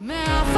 मैं आप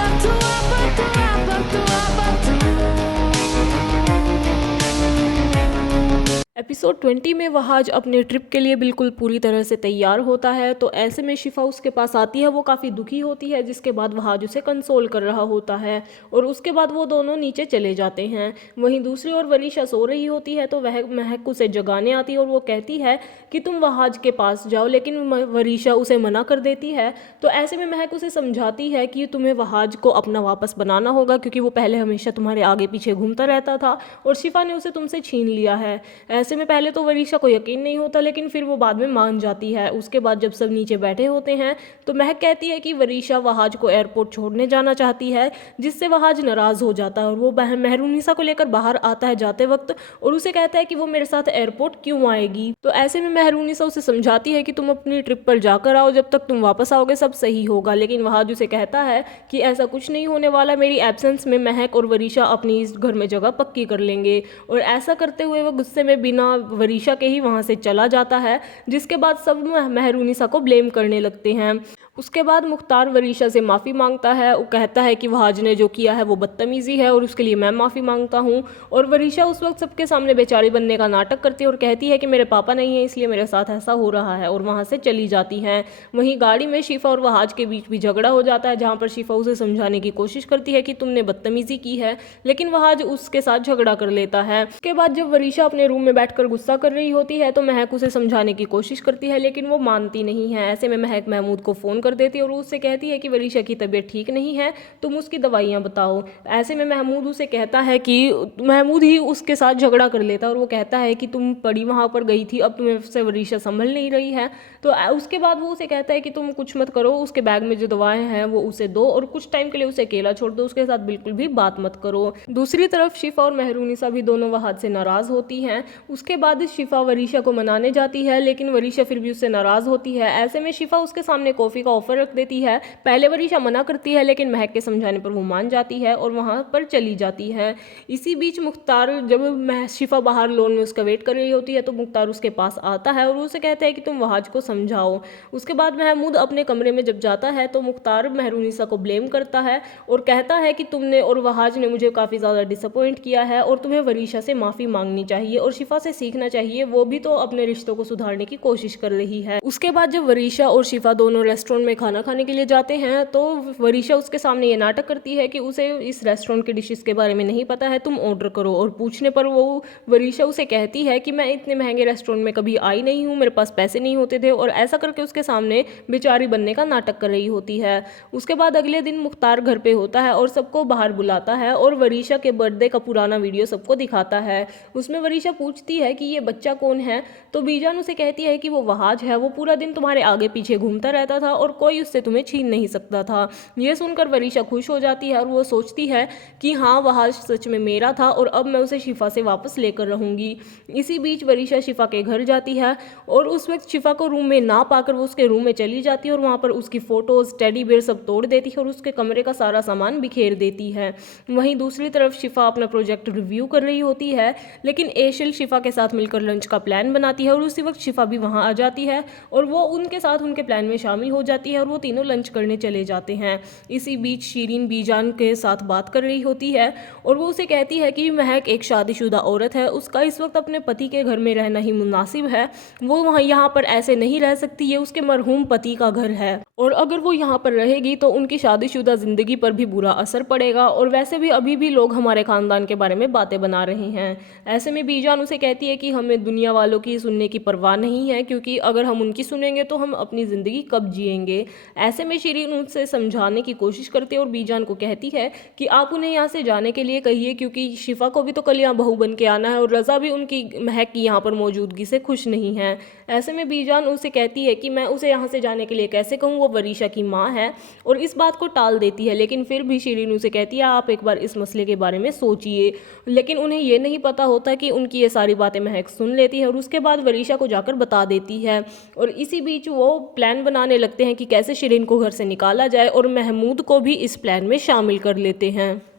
एपिसोड 20 में वहाज अपने ट्रिप के लिए बिल्कुल पूरी तरह से तैयार होता है। तो ऐसे में शिफा उसके पास आती है। वो काफ़ी दुखी होती है, जिसके बाद वहाज उसे कंसोल कर रहा होता है और उसके बाद वो दोनों नीचे चले जाते हैं। वहीं दूसरी ओर वरीशा सो रही होती है तो वह महक उसे जगाने आती है और वो कहती है कि तुम वहाज के पास जाओ, लेकिन वरीशा उसे मना कर देती है। तो ऐसे में महक उसे समझाती है कि तुम्हें वहाज को अपना वापस बनाना होगा, क्योंकि वो पहले हमेशा तुम्हारे आगे पीछे घूमता रहता था और शिफा ने उसे तुमसे छीन लिया है। ऐसे में पहले तो वरीशा को यकीन नहीं होता, लेकिन फिर वो बाद में मान जाती है। उसके बाद जब सब नीचे बैठे होते हैं तो महक कहती है कि वरीशा वहाज को एयरपोर्ट छोड़ने जाना चाहती है, जिससे वहाज नाराज़ हो जाता है और वो मेहरूनिसा को लेकर बाहर आता है जाते वक्त और उसे कहता है कि वो मेरे साथ एयरपोर्ट क्यों आएगी। तो ऐसे में मेहरूनिसा उसे समझाती है कि तुम अपनी ट्रिप पर जाकर आओ, जब तक तुम वापस आओगे सब सही होगा। लेकिन वहाज उसे कहता है कि ऐसा कुछ नहीं होने वाला, मेरी एब्सेंस में महक और वरीशा अपनी इस घर में जगह पक्की कर लेंगे। और ऐसा करते हुए वो गुस्से में बिना वरीशा के ही वहाँ से चला जाता है, जिसके बाद सब मेहरूनिसा को ब्लेम करने लगते हैं। उसके बाद मुख्तार वरीशा से माफ़ी मांगता है। वो कहता है कि वहाज ने जो किया है वो बदतमीज़ी है और उसके लिए मैं माफ़ी मांगता हूँ। और वरीशा उस वक्त सबके सामने बेचारी बनने का नाटक करती है और कहती है कि मेरे पापा नहीं है इसलिए मेरे साथ ऐसा हो रहा है, और वहाँ से चली जाती हैं। वहीं गाड़ी में शिफा और वहाज के बीच भी झगड़ा हो जाता है, जहाँ पर शिफा उसे समझाने की कोशिश करती है कि तुमने बदतमीज़ी की है, लेकिन वहाज उसके साथ झगड़ा कर लेता है। उसके बाद जब वरीशा अपने रूम में बैठकर गुस्सा कर रही होती है तो महक उसे समझाने की कोशिश करती है, लेकिन वो मानती नहीं है। ऐसे में महक महमूद को फ़ोन कर देती है और उससे कहती है कि वरीशा की तबीयत ठीक नहीं है, तुम उसकी दवाइयाँ बताओ। ऐसे में महमूद उसे कहता है कि महमूद ही उसके साथ झगड़ा कर लेता है और वो कहता है कि तुम पड़ी वहाँ पर गई थी, अब तुम्हें से वरीशा संभल नहीं रही है। तो उसके बाद वो उसे कहता है कि तुम कुछ मत करो, उसके बैग में जो दवाएं हैं वो उसे दो और कुछ टाइम के लिए उसे अकेला छोड़ दो, उसके साथ बिल्कुल भी बात मत करो। दूसरी तरफ शिफा और मेहरूनिसा भी दोनों वहाज से नाराज़ होती हैं। उसके बाद शिफा वरीशा को मनाने जाती है, लेकिन वरीशा फिर भी उससे नाराज़ होती है। ऐसे में शिफा उसके सामने कॉफ़ी का ऑफर रख देती है। पहले वरीशा मना करती है, लेकिन महक के समझाने पर वो मान जाती है और वहाँ पर चली जाती है। इसी बीच मुख्तार, जब शिफा बाहर लोन में उसका वेट कर रही होती है तो मुख्तार उसके पास आता है और उसे कहता है कि तुम वहाज को समझाओ। उसके बाद महमूद अपने कमरे में जब जाता है तो मुख्तार मेहरूनिसा को ब्लेम करता है और कहता है कि तुमने और वहाज ने मुझे काफ़ी ज़्यादा डिसअपॉइंट किया है और तुम्हें वरीशा से माफ़ी मांगनी चाहिए और शिफा से सीखना चाहिए, वो भी तो अपने रिश्तों को सुधारने की कोशिश कर रही है। उसके बाद जब वरीशा और शिफा दोनों रेस्टोरेंट में खाना खाने के लिए जाते हैं तो वरीशा उसके सामने ये नाटक करती है कि उसे इस रेस्टोरेंट के डिशेस के बारे में नहीं पता है, तुम ऑर्डर करो। और पूछने पर वो वरीशा उसे कहती है कि मैं इतने महंगे रेस्टोरेंट में कभी आई नहीं हूँ, मेरे पास पैसे नहीं होते थे, और ऐसा करके उसके सामने बेचारी बनने का नाटक कर रही होती है। उसके बाद अगले दिन मुख्तार घर पे होता है और सबको बाहर बुलाता है और वरीशा के बर्थडे का पुराना वीडियो सबको दिखाता है। उसमें वरीशा पूछती है कि ये बच्चा कौन है, तो बीजान उसे कहती है कि वो वहाज है, वो पूरा दिन तुम्हारे आगे पीछे घूमता रहता था और कोई उससे तुम्हें छीन नहीं सकता था। ये सुनकर वरीशा खुश हो जाती है और वो सोचती है कि हाँ, वहाज सच में मेरा था और अब मैं उसे शिफा से वापस लेकर रहूँगी। इसी बीच वरीशा शिफा के घर जाती है और उस वक्त शिफा को रूम में ना पाकर वो उसके रूम में चली जाती है और वहाँ पर उसकी फ़ोटोज़, टेडी बेयर सब तोड़ देती है और उसके कमरे का सारा सामान बिखेर देती है। वहीं दूसरी तरफ शिफा अपना प्रोजेक्ट रिव्यू कर रही होती है, लेकिन एशिल शिफा के साथ मिलकर लंच का प्लान बनाती है और उसी वक्त शिफा भी वहाँ आ जाती है और वो उनके साथ उनके प्लान में शामिल हो जाती है और वो तीनों लंच करने चले जाते हैं। इसी बीच शीरीन बीजान के साथ बात कर रही होती है और वो उसे कहती है कि महक एक शादीशुदा औरत है, उसका इस वक्त अपने पति के घर में रहना ही मुनासिब है, वो वहाँ यहाँ पर ऐसे नहीं रह सकती, ये उसके मरहूम पति का घर है और अगर वो यहाँ पर रहेगी तो उनकी शादीशुदा ज़िंदगी पर भी बुरा असर पड़ेगा, और वैसे भी अभी भी लोग हमारे ख़ानदान के बारे में बातें बना रहे हैं। ऐसे में बीजान उसे कहती है कि हमें दुनिया वालों की सुनने की परवाह नहीं है, क्योंकि अगर हम उनकी सुनेंगे तो हम अपनी ज़िंदगी कब जिएंगे। ऐसे में शीरीन उनसे समझाने की कोशिश करती है और बीजान को कहती है कि आप उन्हें यहाँ से जाने के लिए कहिए, क्योंकि शिफा को भी तो कल यहाँ बहू बन के आना है और रज़ा भी उनकी महक की यहाँ पर मौजूदगी से खुश नहीं है। ऐसे में बीजान उसे कहती है कि मैं उसे यहाँ से जाने के लिए कैसे कहूँ, वो वरीशा की माँ है, और इस बात को टाल देती है। लेकिन फिर भी शीरीन उसे कहती है आप एक बार इस मसले के बारे में सोचिए। लेकिन उन्हें ये नहीं पता होता कि उनकी ये सारी बातें महक सुन लेती है और उसके बाद वरीशा को जाकर बता देती है। और इसी बीच वो प्लान बनाने लगते हैं कि कैसे शीरीन को घर से निकाला जाए और महमूद को भी इस प्लान में शामिल कर लेते हैं।